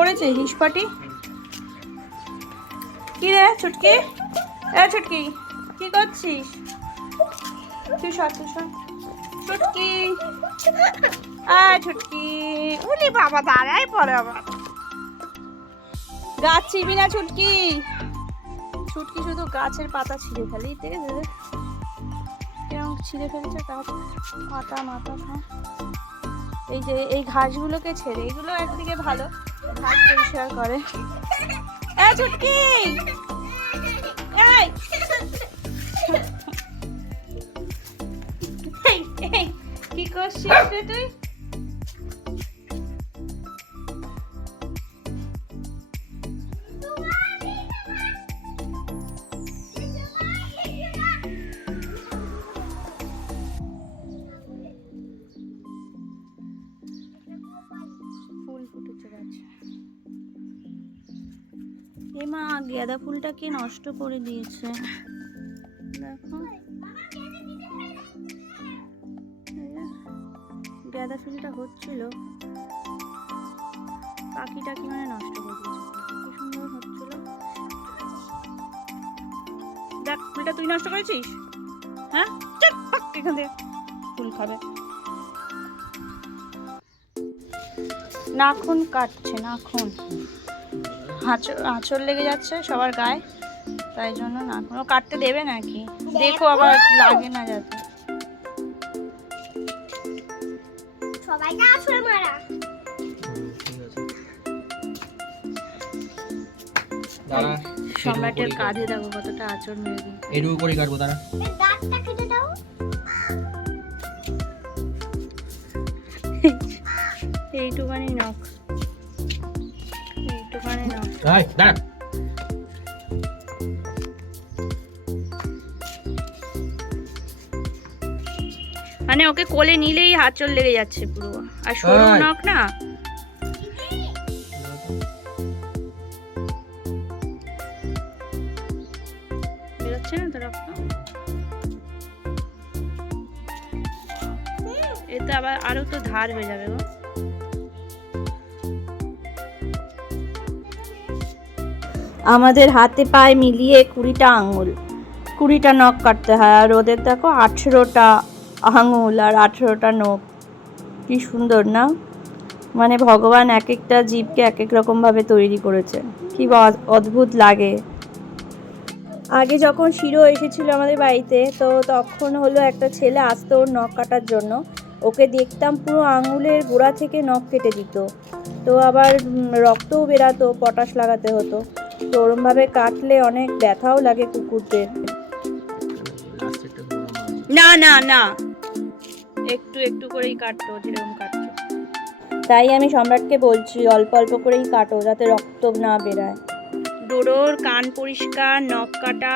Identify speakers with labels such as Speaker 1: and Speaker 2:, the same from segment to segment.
Speaker 1: করেছে হিসপাটি কি রে ছুটকি এ ছুটকি কি করছিস? তুই সর ছুটকি আ ছুটকি উলি বাবা দাঁড়াই পরে আবার। গাছ ছিবি না ছুটকি ছুটকি শুধু গাছের পাতা ছিঁড়ে ফেলে দে কেমন ছিঁড়ে ফেলছে গাছ পাতা, মাথা সব এই যে, এই ঘাসগুলোকে ছেড়ে, এগুলো একদিকে ভালো। ঘাস পরিষ্কার করে। ছুটকি এই, কি করছিস রে তুই? এ মা, গাঁদা ফুলটাকে নষ্ট করে দিয়েছে। দেখো। গাঁদা ফুলটা হচ্ছিল। পাখি টাকি মানে নষ্ট করে দিয়েছে। কি দেখ, ফুলটা তুই নষ্ট করেছিস? হ্যাঁ? চুপ পাক এখান থেকে ফুল খাবে। নাখুন কাটছে, নাখুন। আঁচড় আঁচড় লেগে যাচ্ছে সবার গায়ে তাই জন্য না কোনো কাটতে দেবে নাকি? দেখো আবার লাগে না যাতে।
Speaker 2: সবাইকে আসলে মারা।
Speaker 1: সম্রাটের কাঁধে দেখো কতটা আঁচড় মেরে দিই
Speaker 3: এটুকু করে কাটবো দাঁড়া।
Speaker 2: দাঁতটা কেটে দাও।
Speaker 1: এইটুখানি নখ
Speaker 3: দাঁড়া
Speaker 1: মানে ওকে কোলে নিলেই আঁচড় লেগে যাচ্ছে পুরো। আর সরু। নখ না? বেরোচ্ছে না তো রক্ত? এতে আবার আরও তো ধার হয়ে যাবে গো। আমাদের হাতে পায়ে মিলিয়ে কুড়িটা আঙুল। কুড়িটা নখ কাটতে হয়, আর ওদের দেখো আঠেরোটা আঙুল আর আঠেরোটা নখ। কি সুন্দর না? মানে ভগবান এক একটা জীবকে এক এক রকমভাবে তৈরি করেছে। কি অদ্ভুত লাগে। আগে যখন শিরো এসেছিল আমাদের বাড়িতে, তো তখন হলো একটা ছেলে আসতো ওর নখ কাটার জন্য। ওকে দেখতাম পুরো আঙুলের গোড়া থেকে নখ কেটে দিত। তো আবার রক্তও বেরাতো, পটাশ লাগাতে হতো। তো ওরমভাবে কাটলে অনেক ব্যথাও লাগে কুকুরদের। না না না। একটু একটু করেই কাটতো যেরকম কাটছো। তাই আমি সম্রাটকে বলছি অল্প অল্প করেই কাটো যাতে রক্ত না বেরায়। ডোডোর কান পরিষ্কার নখ কাটা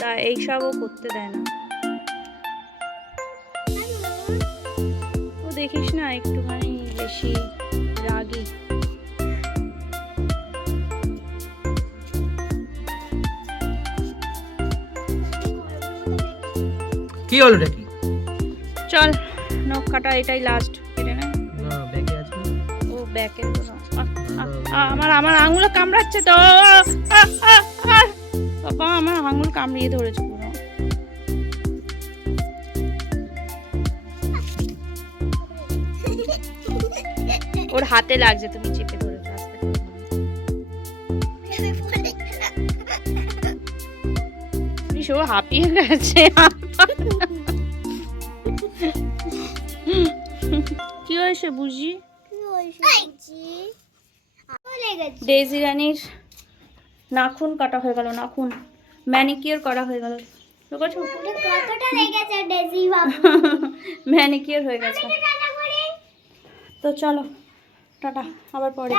Speaker 1: তা এইসবও করতে দেয় না। ও দেখিস না একটুখানি বেশি রাগী।
Speaker 3: কি হলো এটা কি
Speaker 1: চল নখ কাটা এটাই লাস্ট কেটে নে।
Speaker 3: ব্যাগে আছে
Speaker 1: ও আমার আমার আঙুলে কামড়াচ্ছে তো। বাবা আমার আঙুল কামড়িয়ে ধরেছে পুরো। ওর হাতে লাগছে তুমি চেপে ও হাঁপিয়ে গেছে। কি হয়েছে বুঝি?
Speaker 2: হয়েছে
Speaker 1: রানীর নাখুন কাটা হয়ে গেল নাখুন। ম্যানিকিওর করা হয়ে গেল।
Speaker 2: ডেজি
Speaker 1: ম্যানিকিওর হয়ে গেছে। তো চলো টাটা আবার পরে।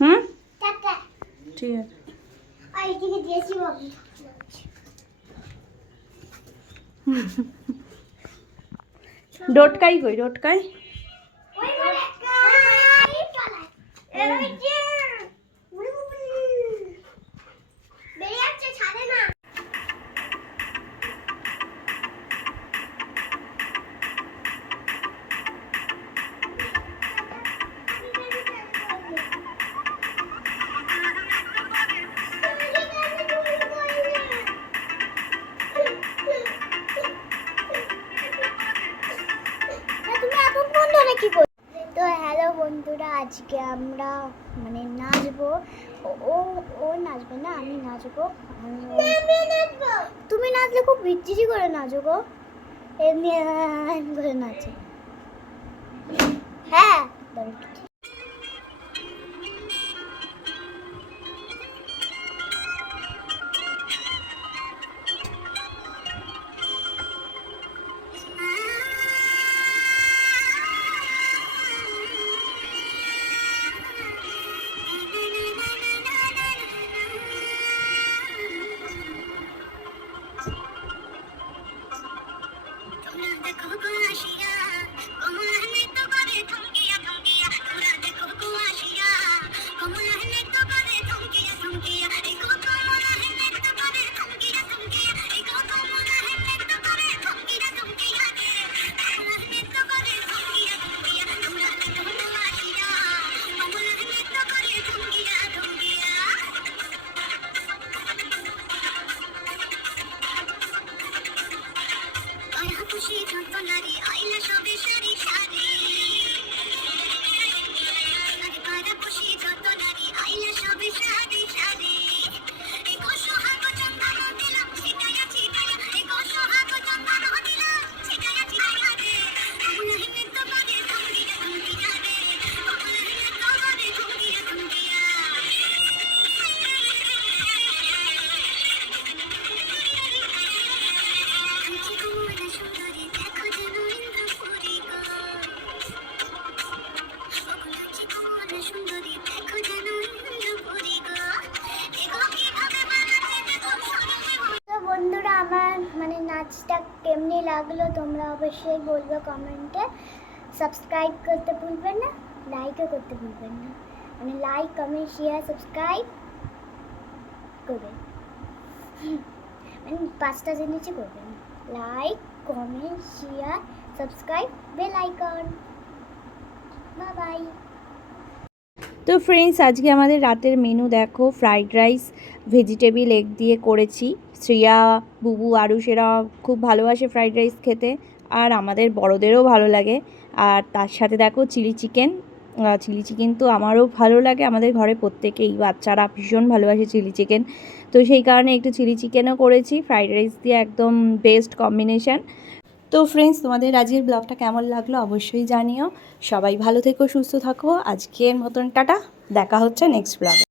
Speaker 1: হুম? ঠিক আছে। ডোটকাই কই ডোটকাই
Speaker 2: আজকে আমরা মানে নাচবো। ও ও- নাচবে না আমি নাচবো। তুমি নাচলে খুব বিচ্ছিরি করে নাচো গো। এমনি করে নাচে। হ্যাঁ Culinary কেমনি লাগল তোমরা অবশ্যই বলবে কমেন্টে সাবস্ক্রাইব করতে ভুলবেন না লাইকও করতে ভুলবেন না। মানে লাইক কমেন্ট শেয়ার সাবস্ক্রাইব করবেন মানে পাঁচটা জিনিসই করবেন like comment share subscribe bell icon bye bye
Speaker 1: তো ফ্রেন্ডস আজকে আমাদের রাতের মেনু দেখো ফ্রাইড রাইস ভেজিটেবিল এগ দিয়ে করেছি। শ্রিয়া, বুবু আরুষেরা খুব ভালোবাসে ফ্রাইড রাইস খেতে আর আমাদের বড়োদেরও ভালো লাগে। আর তার সাথে দেখো চিলি চিকেন চিলি চিকেন তো আমারও ভালো লাগে। আমাদের ঘরে প্রত্যেকেই বাচ্চারা ভীষণ ভালোবাসে চিলি চিকেন তো সেই কারণে একটু চিলি চিকেনও করেছি ফ্রাইড রাইস দিয়ে একদম বেস্ট কম্বিনেশন তো ফ্রেন্ডস তোমাদের আজকের ব্লগটা কেমন লাগল অবশ্যই জানিও। সবাই ভালো থেকো, সুস্থ থাকো। আজকের মতন টাটা, দেখা হচ্ছে নেক্সট ব্লগে